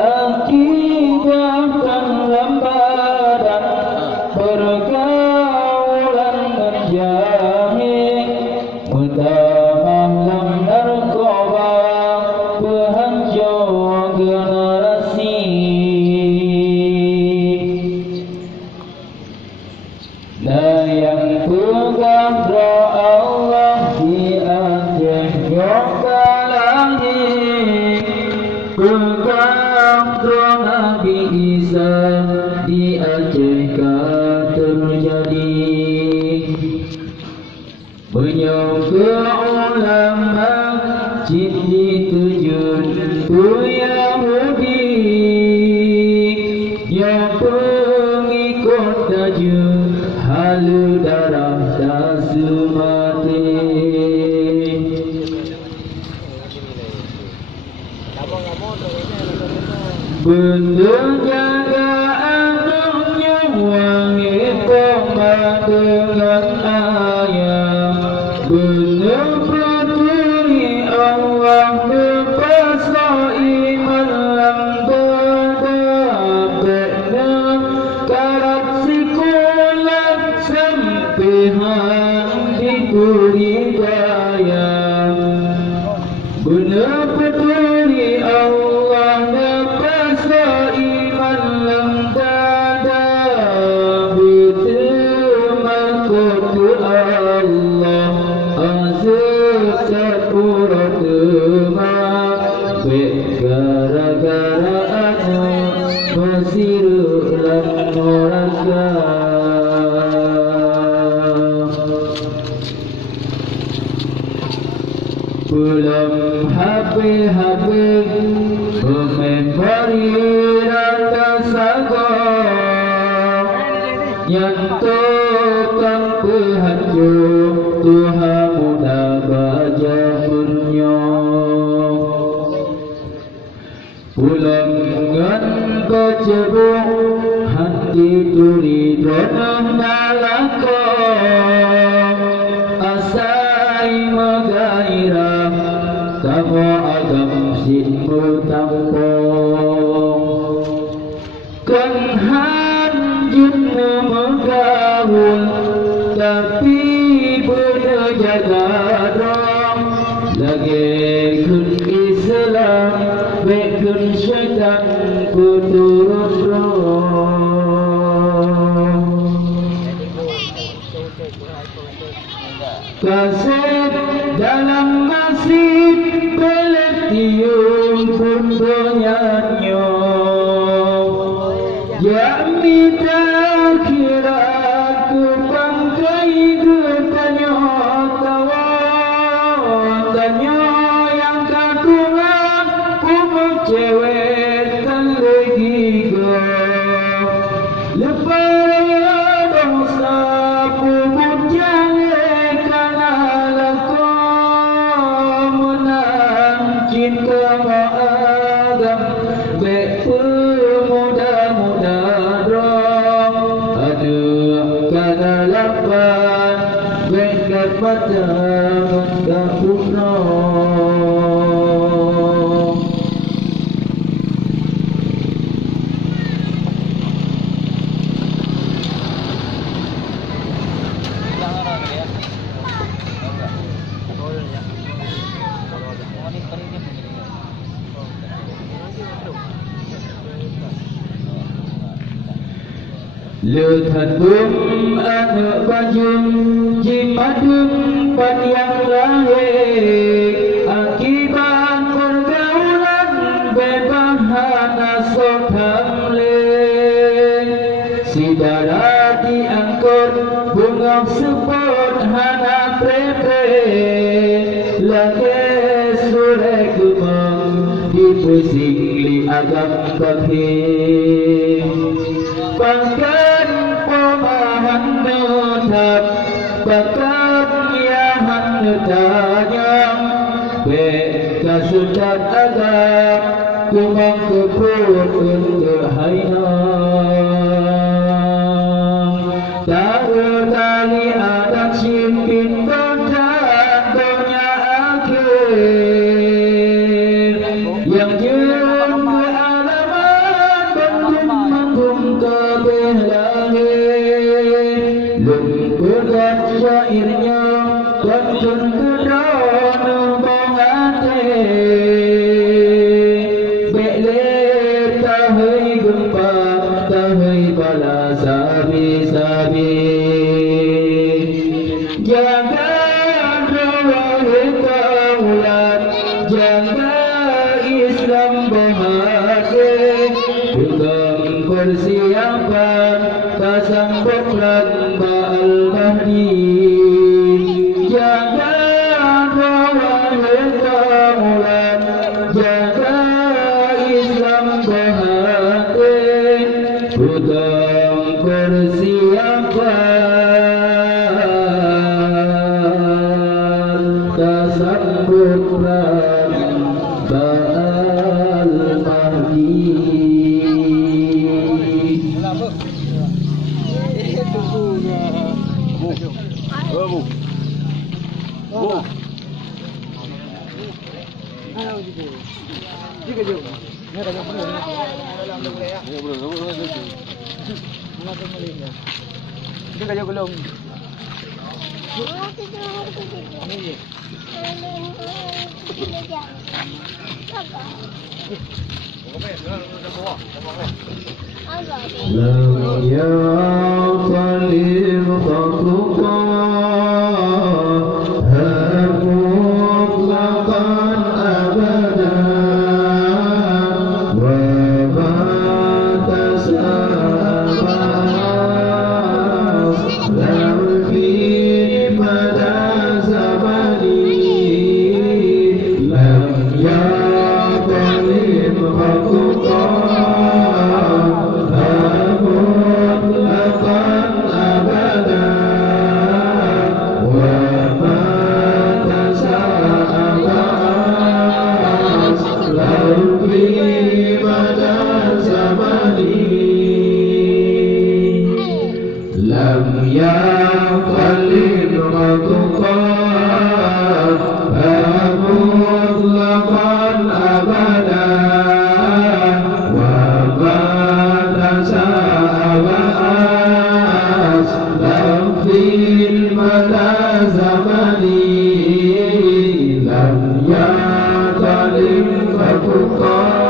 Akibatkan lambaran pergaulan menjahit, utama narkoba penghancur generasi. Layang pegang roh Allah di Aceh Yoga langit, pegang roh Nabi Isa di Aceh kan terjadi. Menyangka ulama cinti tujuan ku Yahudi, yang pengikut tajuk halu darah dasu mati. Benda jaga anaknya wangi poma dengan ayam, benda berdiri Allah berpasal iman lambada benda karat sikulat sampihan diberi daya, benda berdiri Allah berpasal iman lambada berteman kutu Allah azab urat demak gara-gara anak masih lan neraka. Pulang HP memori rata saga yang tukang penghancur Tuhan muda baja punya. Pulang ngan kecebuk hati turi donah nalaka, asai magairah kamu agam sinmu tampo, kan hanjut memegahul tapi berjaga dong lagi kun Islam bekun syaitan kuturut roh. Kasih dalam nasib beletium pun bernyanyo, jami takhirat ku pangkai getanyo tawa tanyo yang katungan ku mencewek tan lagi go lepaya dosa ku menjangan kana lako menang cinta maagam bek pemuda-muda drong aduh kana lapan bek kat mata menggak puno. Luthatum anak bajum jimadum panjang lahir, akibat pergaulan bebahana sotamle, si darah diangkut bunga sepot hana prepe, lagi sore kumang dipusing li agam bakhir. Bahkan pemahan nutap bahkan yahan nutanyang beka sucat agam kumang keput untuk haina syairnya Tuntun kedana bahate Beler tahai gempa tahai bala sabi-sabi Jangan rawai kaulat Jaga Islam bahate Pegang persiapan Tasambut lamba al-mahdi Jangan rawai kaulat Jaga Islam bahate Pegang persiapan Tasambut lamba al-mahdi لم يعتلم خطقا مطلقا أبدا وما تسامح لم في مدى زمني لم يعتلم خطقا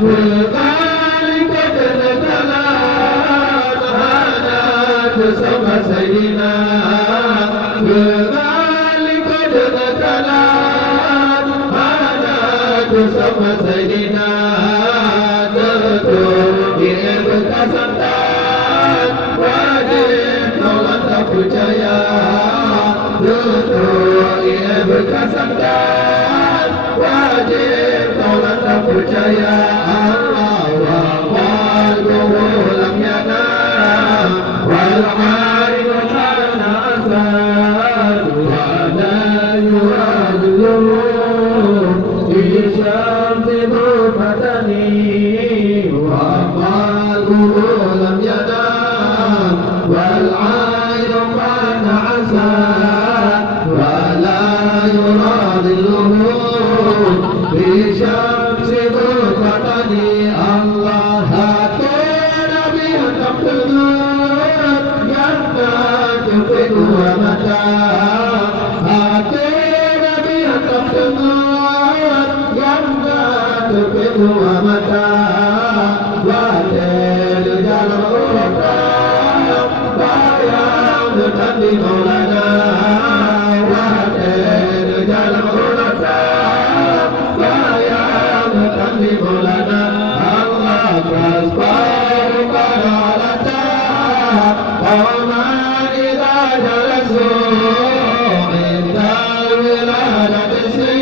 بذلك تنزلا هانات سما سيدنا بذلك تنزلا هانات سما سيدنا Kesantan wajib tolong tak percaya betul ia berkesantan wajib tolong tak percaya Allah wa lam yana wal harimu kana asad wa la yuadlu bisyamsi mufatani لم ينام والعين قد عسى ولا يراضله بشمس ضرقة الله كان بها تقتلون جنات فكر متى كان بها تقتلون جنات فكر متى Nabi Maulana Wahid Jalan Ulata Bayang Nabi Maulana Allah Kasbar Kadalata Aman Ida Jalasu Inda Wilada Desi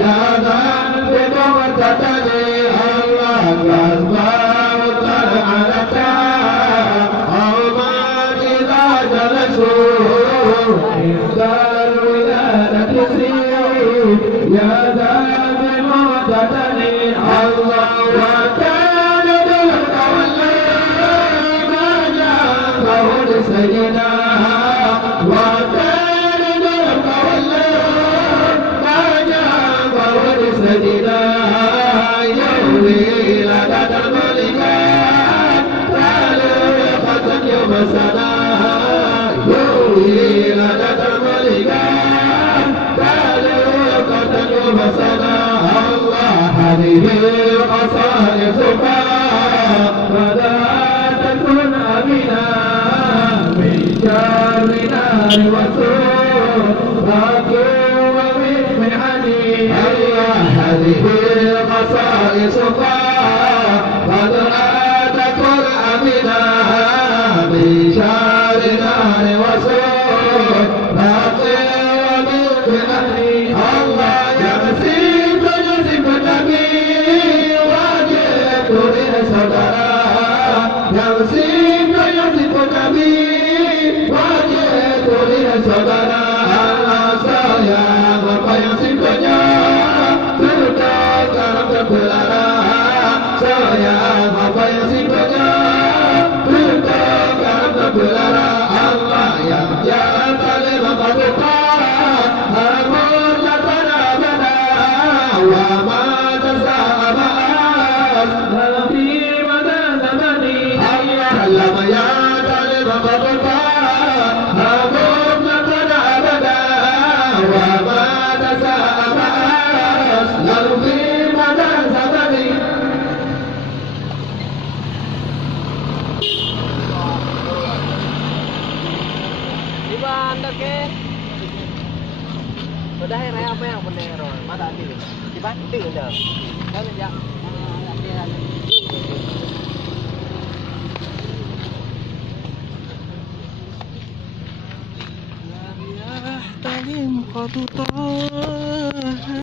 Yadan Bidum Tatani Allah Kasbar Kadalata Indal wiladati ya dam mu'tadani Allah wa kana tawalla ma ja'a sayyidina wa kana tawalla ma ja'a sayyidina yawmi wiladati malika qala qad yawma sana ولادة الملكة قالوا قتلوا مسنا الله هذه القصائص فلا تكن أمنا من شر نار وسوء ومن محني الله هذه القصائص فلا تكن أمنا من شر نار وسوء Saudara Allah sayang apa yang singkatnya Tutup dalam terbelarang Sayang apa yang singkatnya Tutup dalam terbelarang Allah yang jalan tali mengatakan Amun latar abada Wa mata sahabat Dalam firman dan zamani Allah lama yang tali mengatakan Sudah hari apa yang benar? Mata hati ni. Tiba itu dah. Kan ya. La yahtalim qatutan